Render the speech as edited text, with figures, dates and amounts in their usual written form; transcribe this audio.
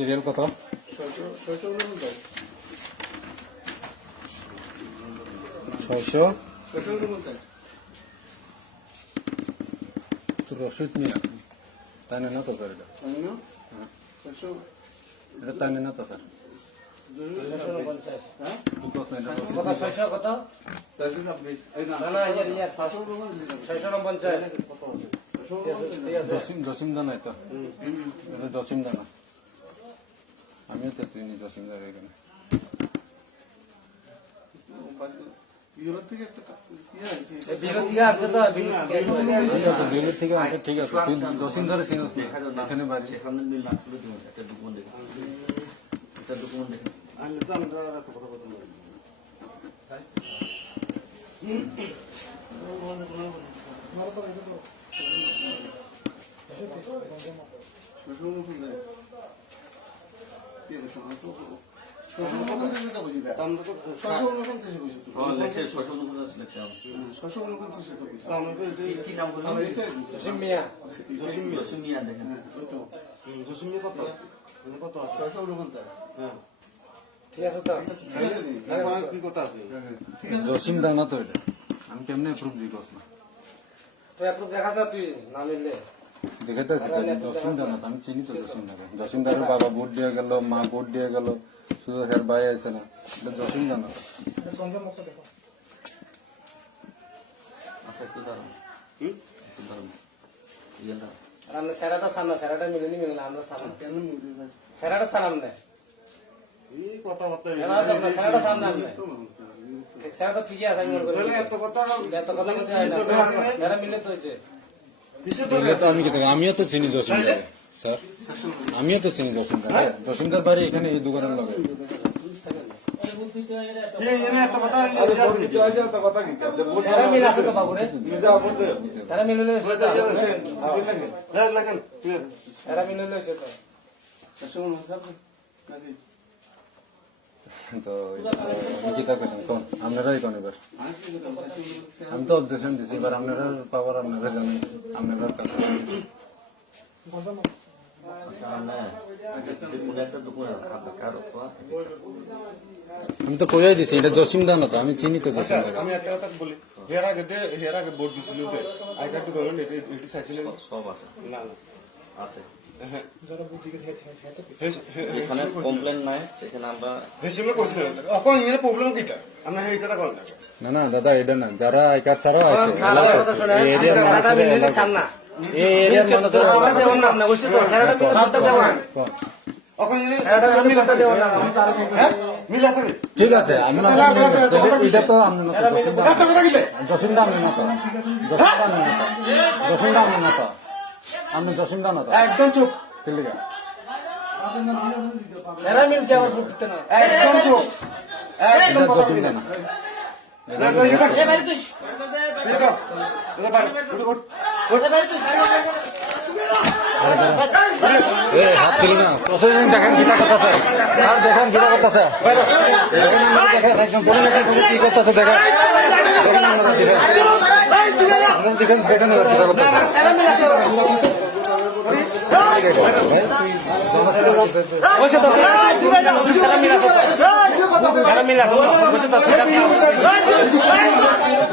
Serial কত? 600 তো রসিদ নিয়ে তাই না তো স্যার, এটা তাই না তো স্যার, জসিমদা নাই তো, এটা জসিমদা না, আমিও তো চিনি জসিমদার এখানে। ঠিক আছে, জসিমদারে চিনিস না, এখানে বাড়ি জসিমদা না তো, এটা আমি কেমনে প্রুফ দিই কস না, দেখা যাবি না নিলে দেখাইতেছি জসিমদা না, আমি চিনি তো জসিমদাকে। জসিমদারের বাবা ভোট দিয়ে গেল, মা ভোট দিয়ে গেল, শুধু হের ভাই আছে না, এটা জসিমদা না। সেরাটা সামনে, সেরাটা মিলেনি মিলে আমরা সামনে সেরাটা সামনে নেই, সেরাটা সামনে আপনি সেরাটা ঠিকই আছে। আমি মনে করি এত কথা সেরা মিলে তো হয়েছে। আমিও তো চিনি জসিমদারে স্যার, আমিও তো চিনি জসিমদার, জসিমদার বাড়ি এখানে এই দোকানের লগে। তো নিকিতা করেন কোন আপনারাই কোন এবার, আমি তো অবজেকশন দিছি, এবার আপনারা পাওয়ার আপনারা জানেন, আপনারা কাছে আমি তো কইয়াই দিছি এটা জসিমদা না তো, আমি চিনি তো জসিমদা। আমি একটা কথা বলি, হের আগে ভোট দিছিল যে আই কার্ড তো গভর্নমেন্ট এটি চাইছিলেন সব আছে না না আছে, যেখানে কমপ্লেন নাই সেখানে আমরা হিসেবে কইছিলেন এখন এর প্রবলেম কিটা আমরা এই কথা কোন না না দাদা এটা না, যারা আই কার্ড ছাড়াও আছে এই এরিয়ার এই এরিয়ার ঠিক আছে, এটা তো জসিমদা আপনি না তো, জসিমদা আপনি না তো, আপনি জসিমদা না তো একদম চুপ ঠিক আছে, সেরা মিলছে আমার বুক দিতে না, একদম চুপ একদম কথা বলি জসিমদা না না। হাত তুলি না, প্রসেসিং দেখেন কিটা করতেছে স্যার, দেখেন কিটা করতেছে, দেখেন একজন বলে গেছে কি করতেছে, দেখেন দেখেন দেখেন কিটা করতেছে। সেরা মিলা